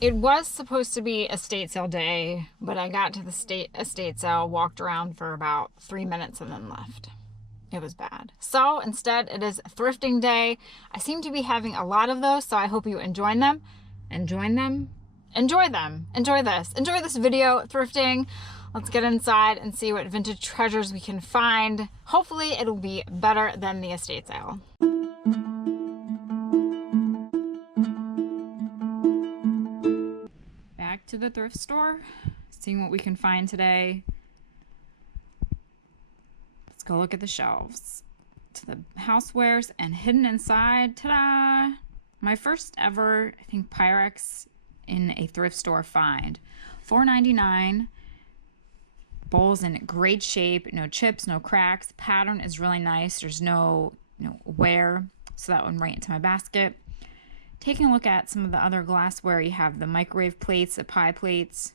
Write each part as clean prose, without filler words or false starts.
It was supposed to be estate sale day, but I got to the estate sale, walked around for about 3 minutes, and then left. It was bad. So instead, it is thrifting day. I seem to be having a lot of those, so I hope you enjoy them. Enjoy them. Enjoy them. Enjoy this. Enjoy this video thrifting. Let's get inside and see what vintage treasures we can find. Hopefully, it'll be better than the estate sale. Back to the thrift store, seeing what we can find today. Let's go look at the shelves. To the housewares, and hidden inside, ta-da! My first ever, I think, Pyrex in a thrift store find. $4.99. Bowl's in great shape, no chips, no cracks. Pattern is really nice. There's no wear, so that went right into my basket. Taking a look at some of the other glassware, you have the microwave plates, the pie plates,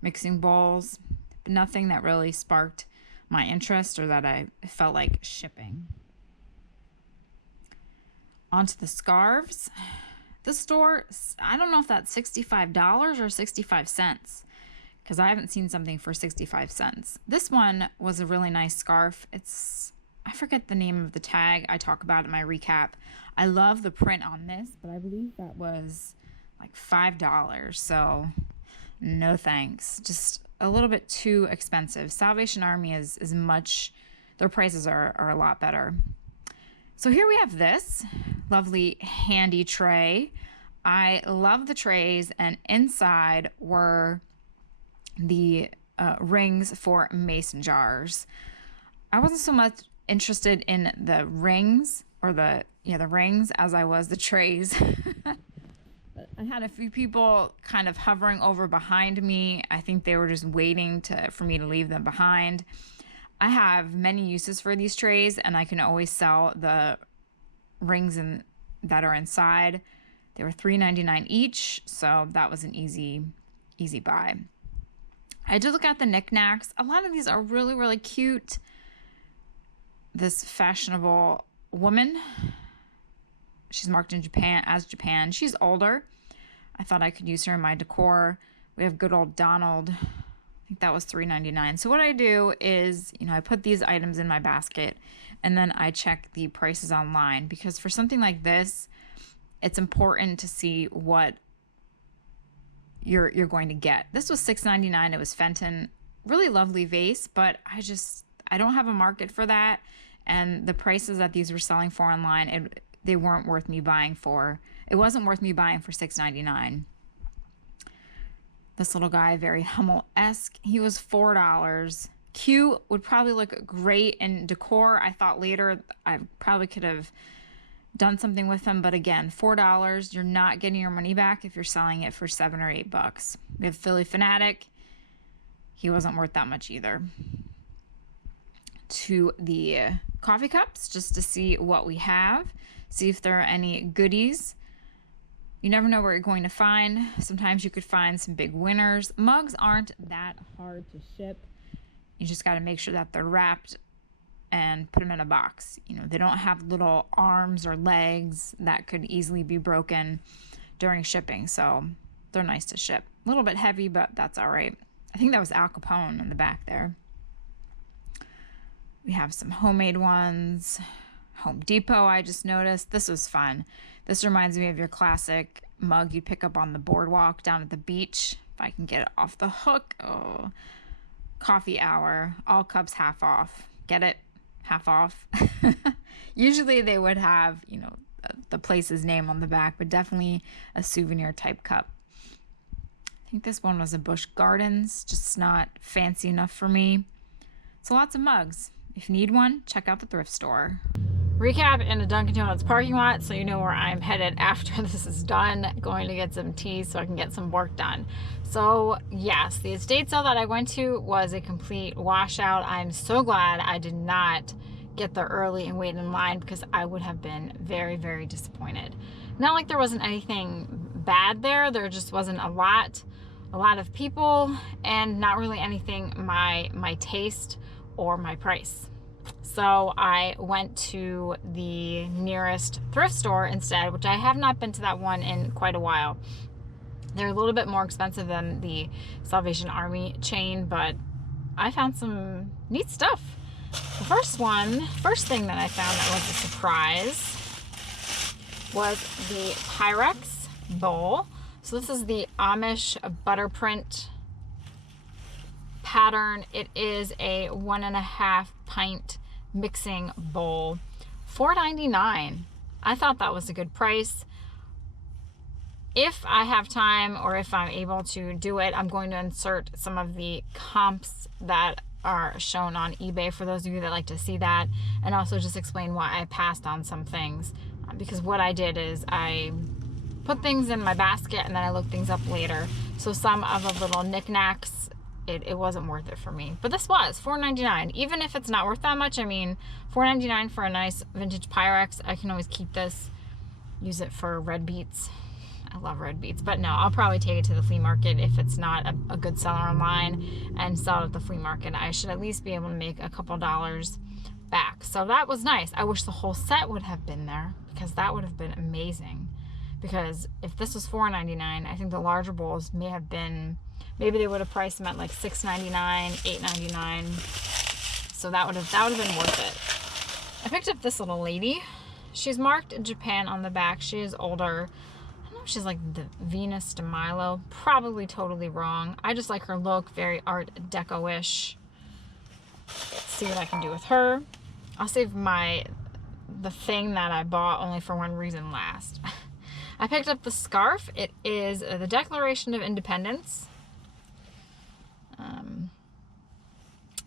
mixing bowls, but nothing that really sparked my interest or that I felt like shipping. Onto the scarves. The store, I don't know if that's $65 or 65 cents, because I haven't seen something for 65 cents. This one was a really nice scarf. I forget the name of the tag. I talk about it in my recap. I love the print on this, but I believe that was like $5. So no thanks. Just a little bit too expensive. Salvation Army is much, their prices are a lot better. So here we have this lovely handy tray. I love the trays, and inside were the rings for mason jars. I wasn't so much interested in the rings or the rings as I was the trays. I had a few people kind of hovering over behind me. I think they were just waiting for me to leave them behind. I have many uses for these trays, and I can always sell the rings that are inside. They were $3.99 each, so that was an easy buy. I did look at the knickknacks. A lot of these are really, really cute. This fashionable woman, she's marked in Japan as Japan. She's older. I thought I could use her in my decor. We have good old Donald. I think that was $3.99. So what I do is, I put these items in my basket, and then I check the prices online, because for something like this, it's important to see what you're going to get. This was $6.99. It was Fenton. Really lovely vase, but I don't have a market for that, and the prices that these were selling for online, they weren't worth me buying for. It wasn't worth me buying for $6.99. This little guy, very Hummel-esque. He was $4. Cute, would probably look great in decor. I thought later I probably could have done something with them, but again, $4. You're not getting your money back if you're selling it for $7 or $8. We have Philly Fanatic. He wasn't worth that much either. To the coffee cups, just to see what we have, see if there are any goodies. You never know where you're going to find. Sometimes you could find some big winners. Mugs aren't that hard to ship. You just got to make sure that they're wrapped and put them in a box. They don't have little arms or legs that could easily be broken during shipping, so they're nice to ship. A little bit heavy, but that's all right. I think that was Al Capone in the back there. We have some homemade ones. Home Depot, I just noticed. This was fun. This reminds me of your classic mug you pick up on the boardwalk down at the beach. If I can get it off the hook. Oh, coffee hour. All cups half off. Get it? Half off. Usually they would have, the place's name on the back, but definitely a souvenir type cup. I think this one was a Busch Gardens, just not fancy enough for me. So lots of mugs. If you need one, check out the thrift store. Recap in a Dunkin' Donuts parking lot, so you know where I'm headed after this is done. Going to get some tea so I can get some work done. So yes, the estate sale that I went to was a complete washout. I'm so glad I did not get there early and wait in line, because I would have been very, very disappointed. Not like there wasn't anything bad there. There just wasn't a lot of people, and not really anything my taste or my price. So I went to the nearest thrift store instead, which I have not been to that one in quite a while. They're a little bit more expensive than the Salvation Army chain, but I found some neat stuff. The first thing that I found that was a surprise was the Pyrex bowl. So this is the Amish butter print pattern. It is a 1.5 pint mixing bowl, $4.99. I thought that was a good price. If I have time, or if I'm able to do it, I'm going to insert some of the comps that are shown on eBay for those of you that like to see that, and also just explain why I passed on some things, because what I did is I put things in my basket and then I looked things up later. So some of the little knickknacks, it wasn't worth it for me. But this was $4.99. Even if it's not worth that much, I mean, $4.99 for a nice vintage Pyrex. I can always keep this, use it for red beets. I love red beets. But no, I'll probably take it to the flea market if it's not a good seller online, and sell it at the flea market. I should at least be able to make a couple dollars back. So that was nice. I wish the whole set would have been there, because that would have been amazing. Because if this was $4.99, I think the larger bowls may have been, maybe they would have priced them at like $6.99, $8.99. So that would have been worth it. I picked up this little lady. She's marked Japan on the back. She is older. I don't know if she's like the Venus de Milo. Probably totally wrong. I just like her look, very Art Deco-ish. Let's see what I can do with her. I'll save the thing that I bought only for one reason last. I picked up the scarf. It is the Declaration of Independence.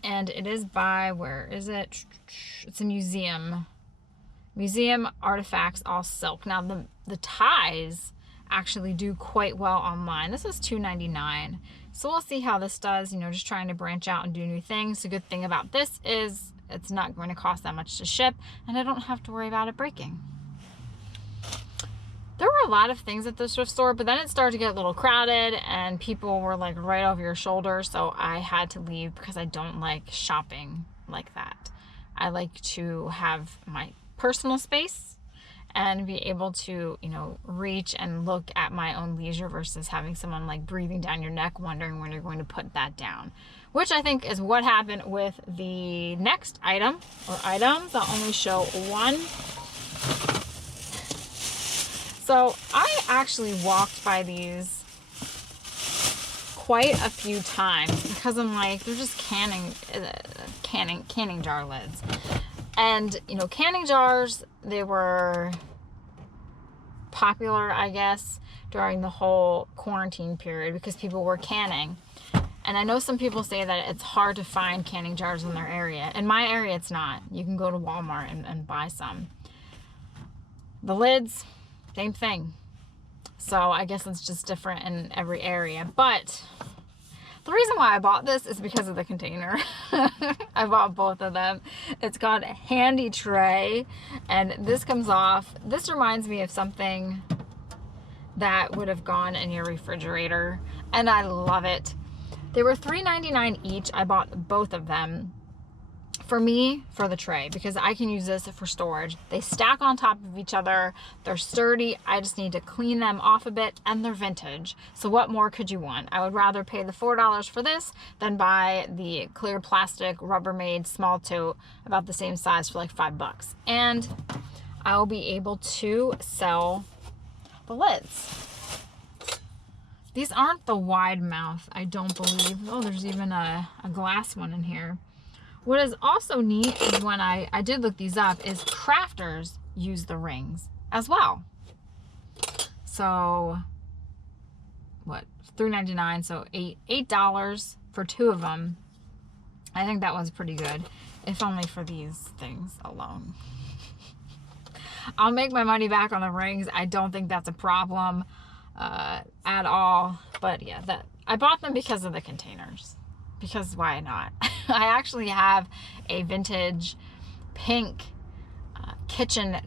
And it is by, where is it? It's a museum. Museum Artifacts, all silk. Now the ties actually do quite well online. This is $2.99. So we'll see how this does, just trying to branch out and do new things. The good thing about this is it's not going to cost that much to ship, and I don't have to worry about it breaking. There were a lot of things at the thrift store, but then it started to get a little crowded and people were like right over your shoulder. So I had to leave because I don't like shopping like that. I like to have my personal space and be able to, reach and look at my own leisure versus having someone like breathing down your neck, wondering when you're going to put that down, which I think is what happened with the next item, or items. I'll only show one. So I actually walked by these quite a few times because I'm like, they're just canning jar lids. And, canning jars, they were popular, I guess, during the whole quarantine period because people were canning. And I know some people say that it's hard to find canning jars in their area. In my area, it's not. You can go to Walmart and buy some. The lids, same thing. So I guess it's just different in every area. But the reason why I bought this is because of the container. I bought both of them. It's called a Handy Tray, and this comes off. This reminds me of something that would have gone in your refrigerator, and I love it. They were $3.99 each. I bought both of them. For me, for the tray, because I can use this for storage. They stack on top of each other. They're sturdy. I just need to clean them off a bit, and they're vintage. So what more could you want? I would rather pay the $4 for this than buy the clear plastic Rubbermaid small tote about the same size for like $5. And I'll be able to sell the lids. These aren't the wide mouth, I don't believe. Oh, there's even a glass one in here. What is also neat is when I did look these up, is crafters use the rings as well. So what, $3.99, so $8 for two of them. I think that was pretty good, if only for these things alone. I'll make my money back on the rings. I don't think that's a problem at all. But yeah, I bought them because of the containers. Because why not? I actually have a vintage pink refrigerator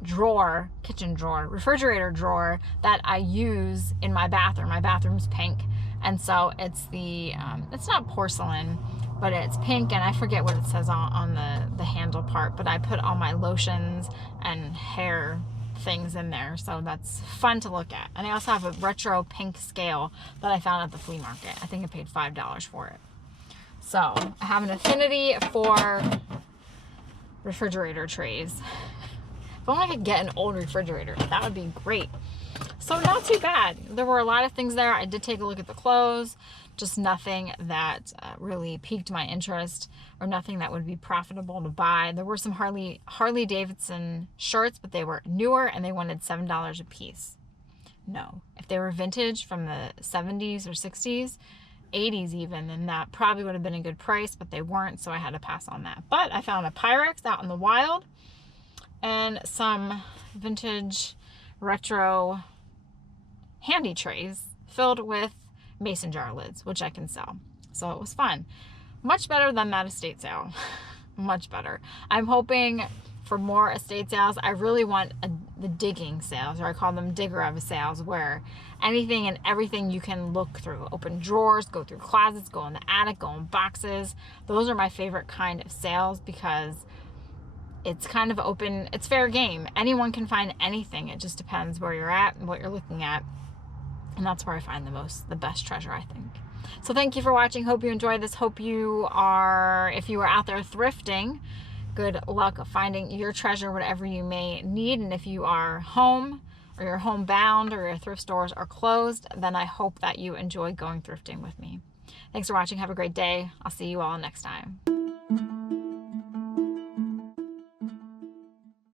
drawer that I use in my bathroom. My bathroom's pink, and so it's it's not porcelain, but it's pink, and I forget what it says on the handle part, but I put all my lotions and hair things in there, so that's fun to look at. And I also have a retro pink scale that I found at the flea market. I think I paid $5 for it. So I have an affinity for refrigerator trays. If only I could get an old refrigerator, that would be great. So not too bad. There were a lot of things there. I did take a look at the clothes, just nothing that really piqued my interest or nothing that would be profitable to buy. There were some Harley Davidson shirts, but they were newer and they wanted $7 a piece. No. If they were vintage from the 70s or 60s, 80s even, then that probably would have been a good price, but they weren't, so I had to pass on that. But I found a Pyrex out in the wild and some vintage retro handy trays filled with mason jar lids, which I can sell. So it was fun. Much better than that estate sale. Much better. I'm hoping for more estate sales. I really want the digging sales, or I call them digger of sales, where anything and everything you can look through. Open drawers, go through closets, go in the attic, go in boxes. Those are my favorite kind of sales because it's kind of open, it's fair game. Anyone can find anything. It just depends where you're at and what you're looking at. And that's where I find the best treasure, I think. So thank you for watching. Hope you enjoyed this. Hope you are, if you are out there thrifting, good luck finding your treasure, whatever you may need. And if you are home or you're homebound or your thrift stores are closed, then I hope that you enjoy going thrifting with me. Thanks for watching. Have a great day. I'll see you all next time.